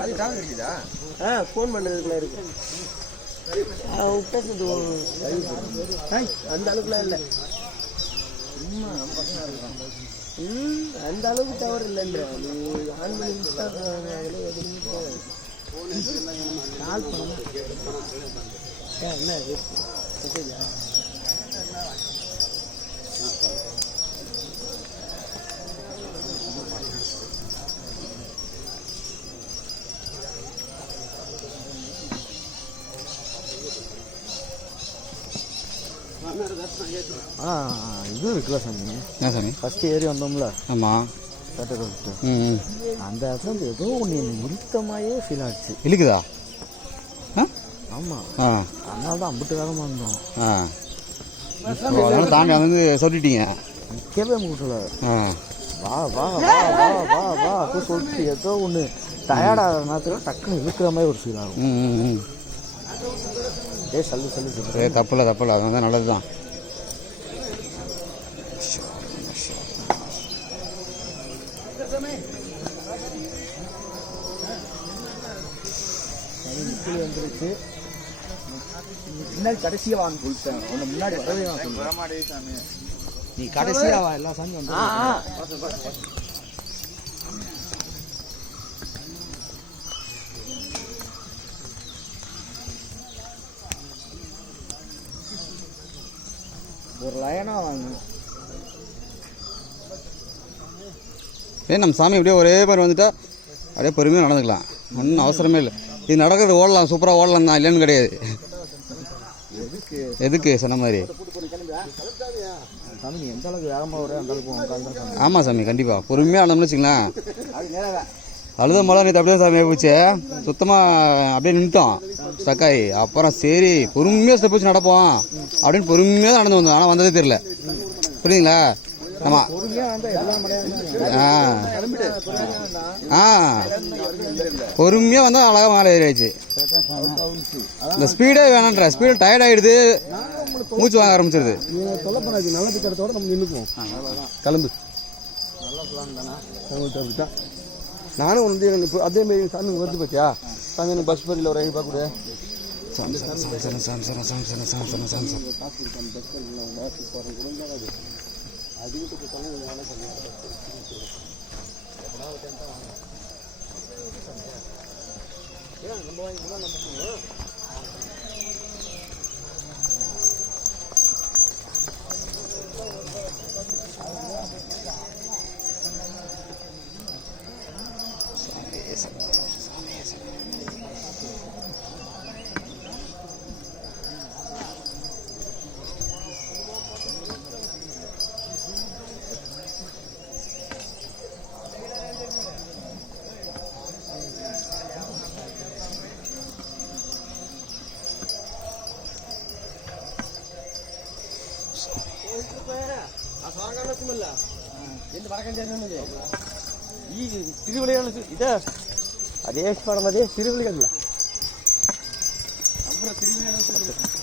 அது டாங் அடிக்குதா ஆ ஃபோன் பண்ணதுக்குள்ள இருக்கு விட்டா அந்த அளவுக்குலாம் இல்லை. அந்த அளவுக்கு என்ன ஆ இது இருக்குல்ல சாமி. என்ன சாமி? ஃபஸ்ட்டு ஏறி வந்தோம்ல. ஆமாம் ம். அந்த இடத்துல ஏதோ ஒன்று உரித்தமாயே ஃபீல் ஆச்சு. இழுக்குதா? ஆமாம் ஆ. அதனால தான் அம்பிட்டு வேகமாக இருந்தோம் அதனால தாண்டி வந்து சொல்லிட்டீங்க. நிற்கவே முடியல. ஆ. வா வா வா வா வா வா அப்படி சொல்லிட்டு ஏதோ ஒன்று டயர்டாகிற நேரத்தில் டக்குன்னு இழுக்கிற மாதிரி ஒரு ஃபீல் ஆகும். ஏ சல்லு சல்லு சரி தப்பில்ல தப்பில்ல அது வந்து நல்லது தான் வந்துருச்சு முன்னாடி கடைசியாக வான்னு சொல்லிட்டேன். உன்னை முன்னாடி வரவே நான் சொல்லுவேன் நீ கடைசியாக வா எல்லா சாமி வந்து ஒரு லைனாக வாங்க. ஏன் நம்ம சாமி அப்படியே ஒரே மாதிரி வந்துட்டா அப்படியே பொறுமையாக நடந்துக்கலாம். ஒன்றும் அவசரமே இல்லை. இது நடக்கிறது ஓடலாம் சூப்பராக ஓடலாம் தான் இல்லைன்னு கிடையாது. எதுக்கு? சொன்ன மாதிரி? ஆமாம் சாமி. கண்டிப்பாக பொறுமையாக நடந்தோம்னு வச்சுங்களேன் அழுத மழை நேற்று அப்படியே சாமி போச்சு சுத்தமாக அப்படியே நின்றுட்டோம் ஸ்டக்காயி அப்புறம் சரி பொறுமையாக ஸ்டெப் வச்சு நடப்போம். அப்படின்னு பொறுமையாக தான் நடந்து வந்தோம். ஆனால் வந்ததே தெரியல. புரியுதுங்களா? ஆமாம் ஆ. ஆ. பொறுமையாக வந்தால் அழகாக மேலே ஏறியாச்சு. இந்த ஸ்பீடே வேணான்ற ஸ்பீடு டயர்ட் ஆகிடுது மூச்சு வாங்க ஆரம்பிச்சிருது. கிளம்பு நல்ல பிளான் தானே அப்படித்தான் நானும் வந்து எனக்கு இப்போ அதே மாதிரி சாமி இங்க வருது பார்த்தியா சாமி எனக்கு பஸ் பரியில் ஒரு ஐநூறு கூட சாமி சாமி சாமி சாமி சாமி சாமி சாமி சாமி சாமி சாமி சாமி പ്രശ്നമല്ല എന്ത് വടക്കൻ ചേരുന്നത് ഈ തിരുവിളിയാണ് ഇത് അതേ പടം അതേ തിരുവിളികളല്ല നമ്മുടെ തിരുവിളിയാണ്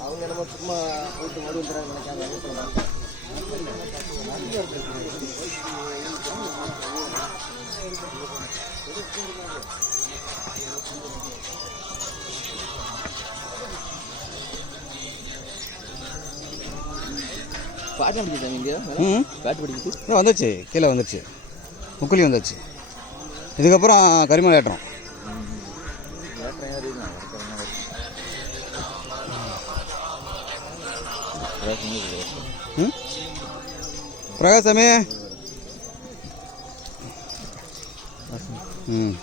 அவங்க நம்ம சும்மா போயிட்டு மறுபடியும் தராங்க நினைக்காம ஐயப்பனை பாட்டு அடிக்குது இங்கே ம் பாட்டு படிக்குது இதோ வந்துச்சு. கீழே வந்துருச்சு முக்குலி வந்துச்சு. இதுக்கப்புறம் கரிமலை ஏற்றம் ம்? பிரகாசமே ம்.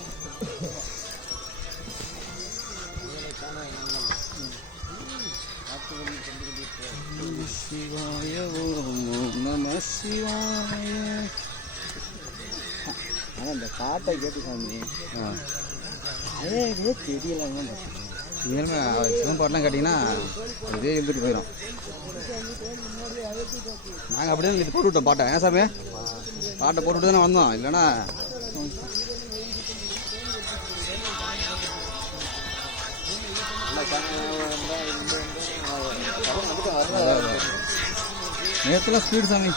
சிவாய ஓம் நம சிவாய ஆனால் இந்த பாட்டை கேட்டு சாமி அதே அழகே தெரியலங்க இனிமே சிவன் பாட்டெலாம் கேட்டிங்கன்னா இதே இருந்துட்டு போயிடும். நாங்கள் அப்படியே இது போட்டு விட்டோம் பாட்டை ஏன் சாமி பாட்டை போட்டுவிட்டு தானே வந்தோம். இல்லைன்னா நேரத்தில் ஸ்பீடு சாமி.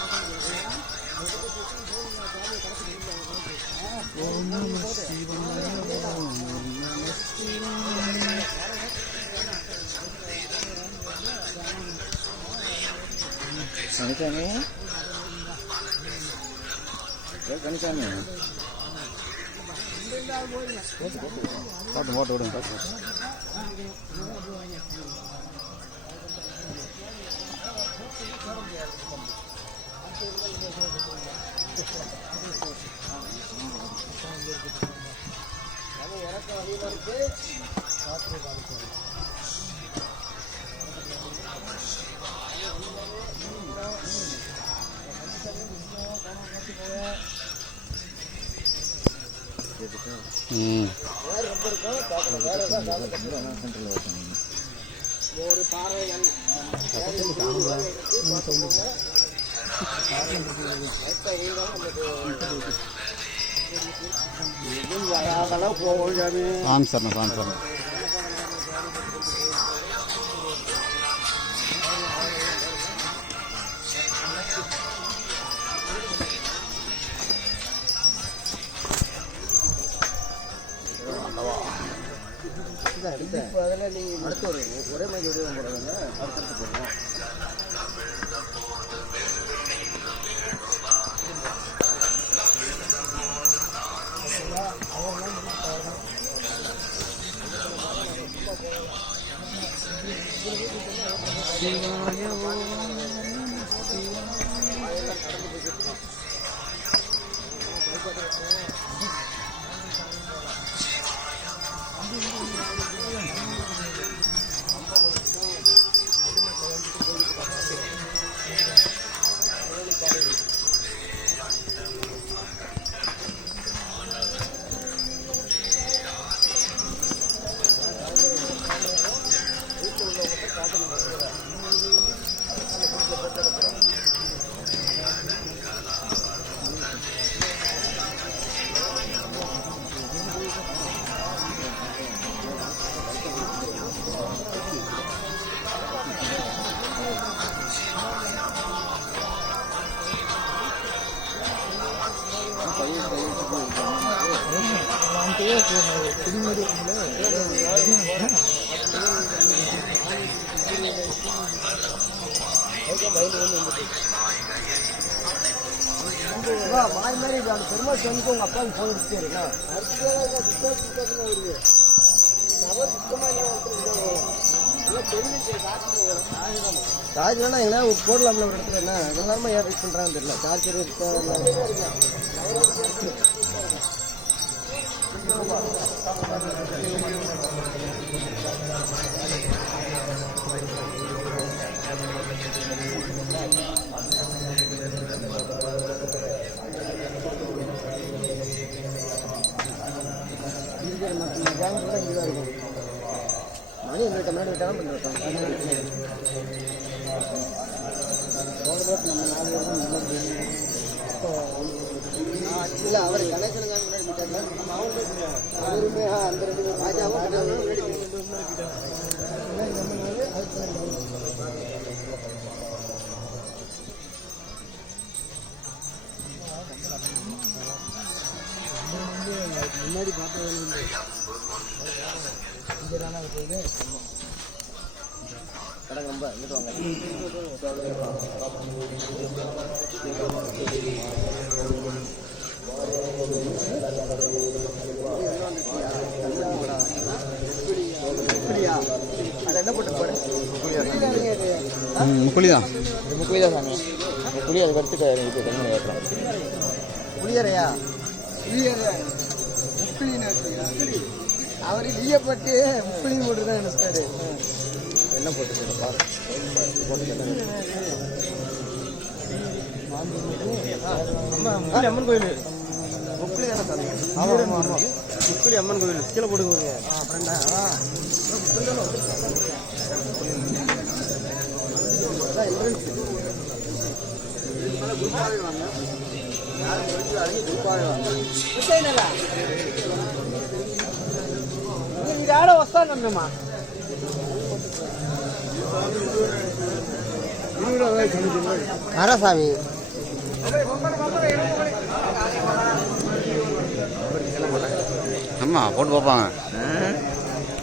கணிசாமி கணிசாமி போட்டு போட்டு விடுங்க ஒரு ம். வராதெல்லாம் போவோம் சாமி சாமி சரணம் சாமி சரணம். இப்போ அதில் நீங்கள் அடுத்து ஒரு ஒரே மாதிரி விடுவோம் போடுறாங்க அடுத்தடுத்து போடுவோம் மாறி மாறி அந்த பெருமாள் சொன்னிக்கு உங்கள் அப்பாவுக்கு ஃபோன் அடிச்சுருக்கா சார்ஜர்னா எங்கன்னா போடலாம்ல ஒரு இடத்துல என்ன? எல்லாருமே ஏன் தெரியல. சார்ஜர் இருக்கா? மணி எங்களுக்கு முன்னாடி விட்டாலும் பண்ணிருக்கோம் போன நம்ம நாலு பேர் இல்லை அவர் கணேசன் முன்னாடி விட்டாங்க நம்ம அவருமே அந்த ரெண்டு ராஜாவும் கணேசனும் முன்னாடி முன்னாடி பார்த்தது கடை ரொம்ப இங்கிட்டு வாங்க. இப்படியா அது என்ன போட்டு போடு ம் முக்குழி தான் முக்குளிதா சாமி முக்குளி அதுக்கு அடுத்து இது கண்ணு ஏற்றலாம் புளியரையா? புளியரை. முக்குளின்னு அவர் ஈயப்பட்டு முக்குளின்னு போட்டு தான் நினைச்சாரு என்ன போட்டு பாரு அம்மா அம்மன் கோயில் முக்குளி தானே சாமி ஆமா ஆமா ஆமா முக்குளி அம்மன் கோயில் கீழே போட்டுக்கோங்க அப்புறம்டா మీరు ఆడ వస్తానమ్మా காராசாமி ஆமாம் போட்டு பார்ப்பாங்க.